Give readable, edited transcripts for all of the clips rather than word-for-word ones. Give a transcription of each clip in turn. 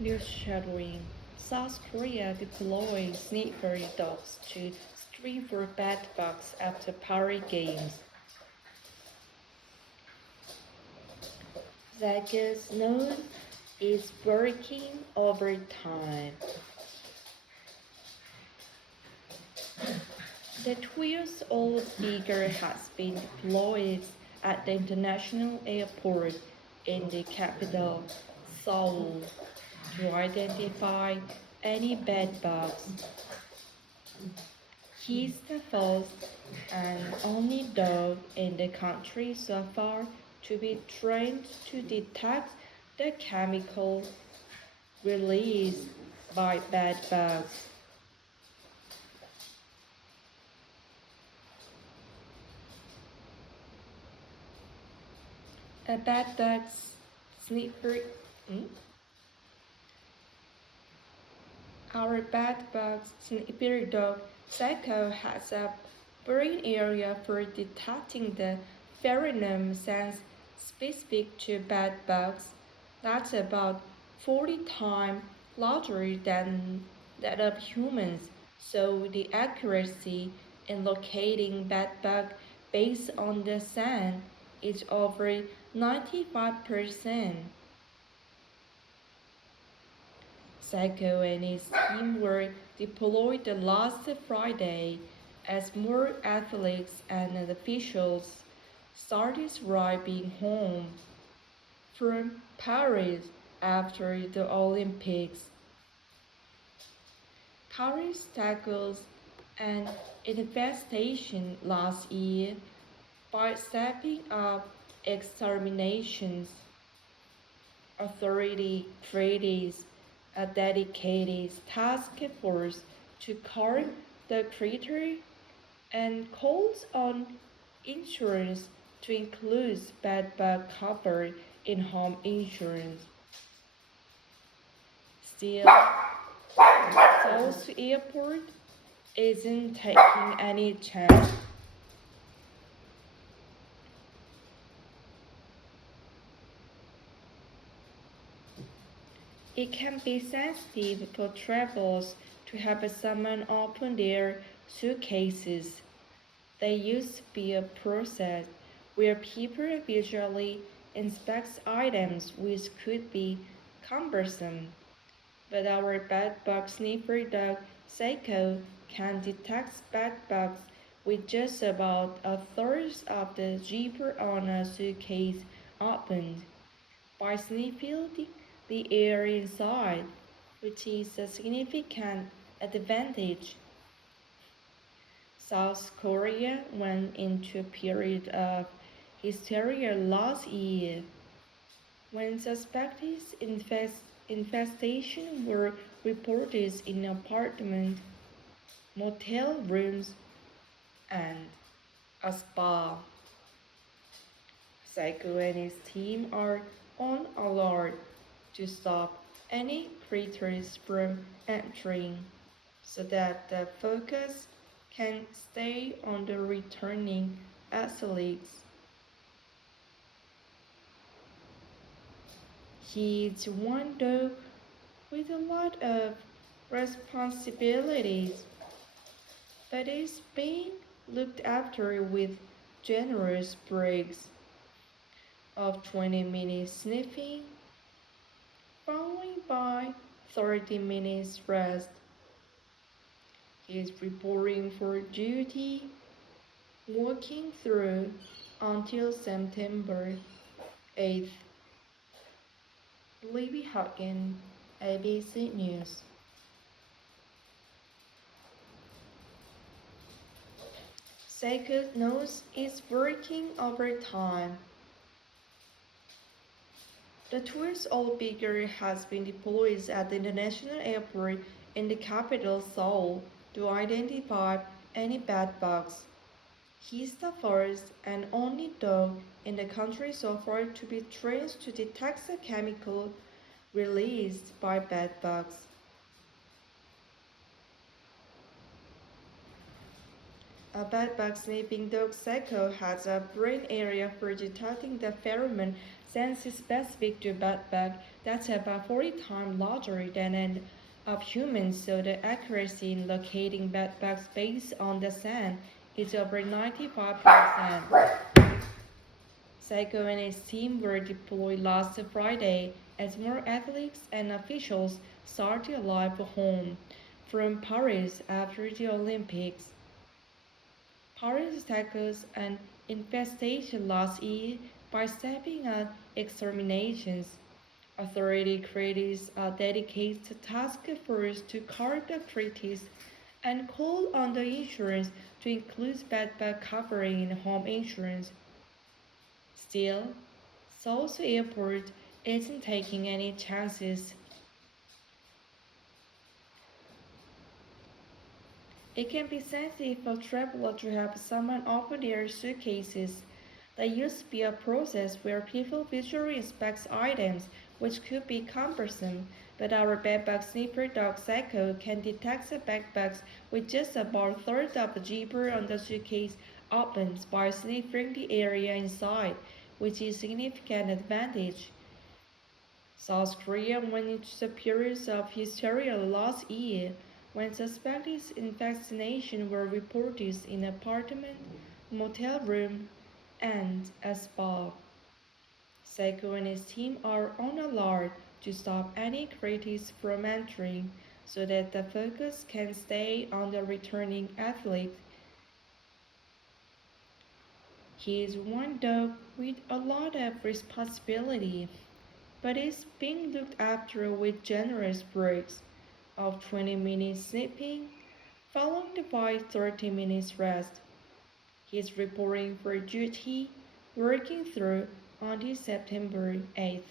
News-shadowing. South Korea deploys sniffer dogs to screen for bed bugs after Paris Games. Vegas nose is working overtime. The 2-year-old figure has been deployed at the international airport in the capital, Seoul, to identify any bed bugs. He's the first and only dog in the country so far to be trained to detect the chemical released by bed bugs. A bed bug sniffer. Our bed bug sniffer dog Psycho has a brain area for detecting the pheromone sense specific to bed bugs. That's about 40 times larger than that of humans, so the accuracy in locating bed bug based on the scent is over 95%. Psycho and his team were deployed last Friday as more athletes and officials started arriving home from Paris after the Olympics. Paris tackles an infestation last year by stepping up exterminations. Authority created a dedicated task force to curb the critter and calls on insurance to include bed bug cover in home insurance. Still, Seoul's airport isn't taking any chance. It can be sensitive for travelers to have someone open their suitcases. There used to be a process where people visually inspect items which could be cumbersome, but our bed bug sniffer dog Seiko can detect bed bugs with just about a third of the zipper on a suitcase opened. By sniffing the air inside, which is a significant advantage. South Korea went into a period of hysteria last year when suspected infestations were reported in apartment, motel rooms, and a spa. Psycho and his team are on alert to stop any critters from entering so that the focus can stay on the returning athletes. He's one dog with a lot of responsibilities, but is being looked after with generous breaks of 20 minutes sniffing, followed by 30 minutes rest. He is reporting for duty, working through until September 8th. Libby Hawkins, ABC News. Second nose is working overtime. The 2-year-old figure has been deployed at the international airport in the capital Seoul to identify any bed bugs. He's the first and only dog in the country so far to be trained to detect the chemical released by bed bugs. A bed bug sniffing dog Psycho has a brain area for detecting the pheromone sense specific to bed bug. That's about 40 times larger than an of humans, so the accuracy in locating bedbugs based on the sand is over 95%. Psycho and his team were deployed last Friday as more athletes and officials started to arrive home from Paris after the Olympics. Paris tackles an infestation last year by stepping up exterminations. Authority created a dedicated task force to curb the critics and called on the insurance to include bedbug covering in home insurance. Still, Seoul's airport isn't taking any chances. It can be sensitive for travelers to have someone open their suitcases. There used to be a process where people visually inspect items, which could be cumbersome, but our bedbug sniffer dog Psycho can detect the bedbugs with just about a third of the zipper on the suitcase opens by sniffing the area inside, which is a significant advantage. South Korea went into the periods of hysteria last year when suspected infestations were reported in an apartment, motel room, and a spa. Seiko and his team are on alert to stop any critics from entering so that the focus can stay on the returning athlete. He is one dog with a lot of responsibility, but is being looked after with generous breaks of 20 minutes sleeping, followed by 30 minutes rest. He is reporting for duty, working through until September 8th.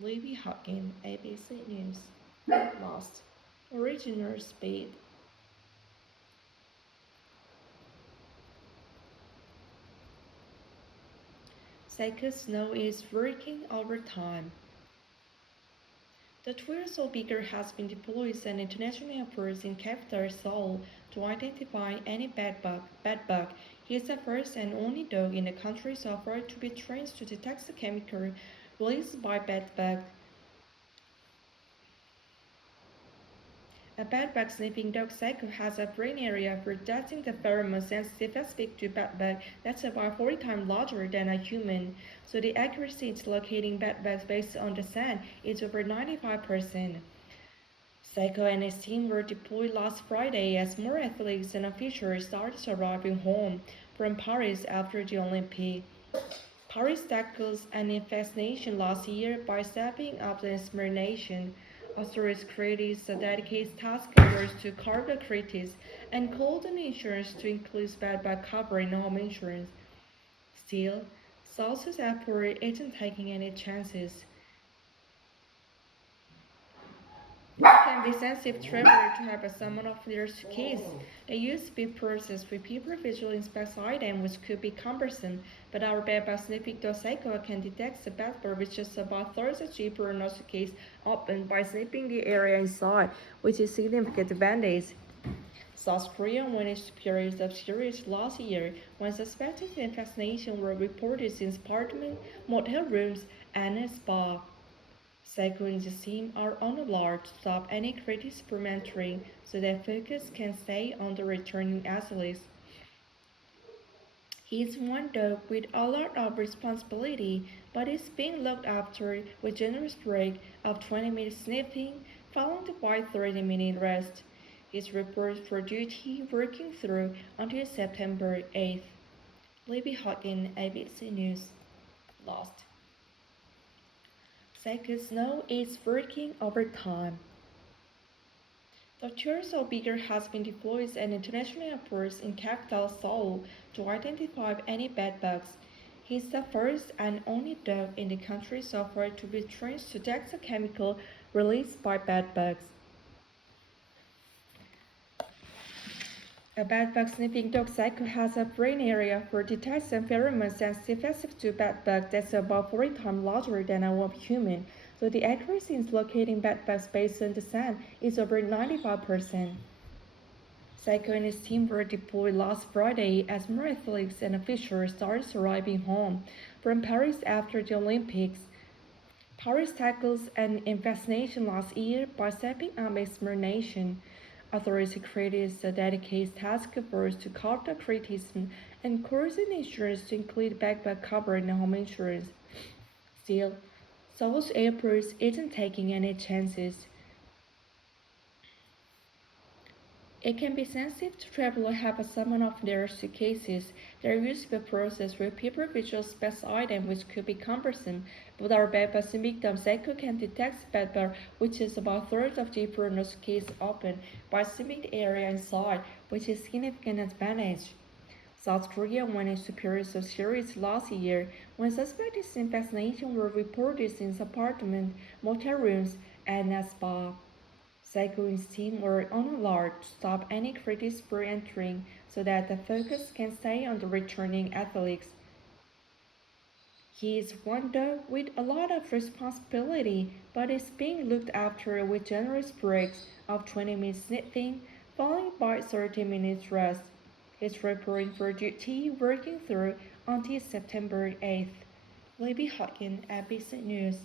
Libby Hawkins, ABC News. Lost. Original speed. Second Snow is working overtime. The Twirl Beaker has been deployed at international airports in capital Seoul to identify any bedbug. He is the first and only dog in the country so far to be trained to detect the chemical released by bedbugs. A bedbug sniffing dog Psycho has a brain area for detecting the pheromones sensitive specific to bedbug that's about 40 times larger than a human, so the accuracy in locating bedbugs based on the scent is over 95%. Psycho and his team were deployed last Friday as more athletes and officials started arriving home from Paris after the Olympics. Paris tackled an infestation last year by stepping up the extermination. Authorities created a dedicated task force to curb the critics and called on insurance to include bedbug cover in home insurance. Still, Seoul's airport isn't taking any chances. It can be sensitive to travelers to have someone of their case. They used to be process with people visually inspect items which could be cumbersome, but our bedbug sniffing dog Psycho can detect the bedbug with just about thirds of cheaper in the case open by sniffing the area inside, which is a significant advantage. South Korea went into periods of serious last year when suspected infestations were reported in apartment, motel rooms, and a spa. Psycho and the team are on alert to stop any critics from entering so that focus can stay on the returning athletes. He is one dog with a lot of responsibility, but is being looked after with generous break of 20 minutes sniffing, followed by 30-minute rest. He is reported for duty working through until September 8th. Libby Hawkins, ABC News. Lost. Second Snow is working overtime. The Twirl Beaker has been deployed at international airports in capital Seoul to identify any bedbugs. He is the first and only dog in the country so far to be trained to detect the chemical released by bedbugs. A bedbug sniffing dog Psycho has a brain area for detecting pheromones sensitive specific to bedbugs that's about 40 times larger than a human, so the accuracy in locating bedbugs based on the scent is over 95%. Psycho and his team were deployed last Friday as more athletes and officials started arriving home from Paris after the Olympics. Paris tackles an investigation last year by stepping up explanation. Authorities created a dedicated task force to counter criticism and coercion insurance to include backpack cover and home insurance. Still, Seoul's airports isn't taking any chances. It can be sensitive to travelers have some of their suitcases. There used to be a process where people visual special items which could be cumbersome, but our bedbugs victims Echo can detect bedbug, which is about a third of the people suitcase open by zooming the area inside, which is a significant advantage. South Korea went into superior so series last year when suspected investigation were reported in apartment, motel rooms, and a spa. Cycling's team were on alert to stop any critics from entering so that the focus can stay on the returning athletes. He is one though with a lot of responsibility, but is being looked after with generous breaks of 20 minutes sniffing, followed by 30 minutes rest. He's reporting for duty working through until September 8th. Libby Hutton, ABC News.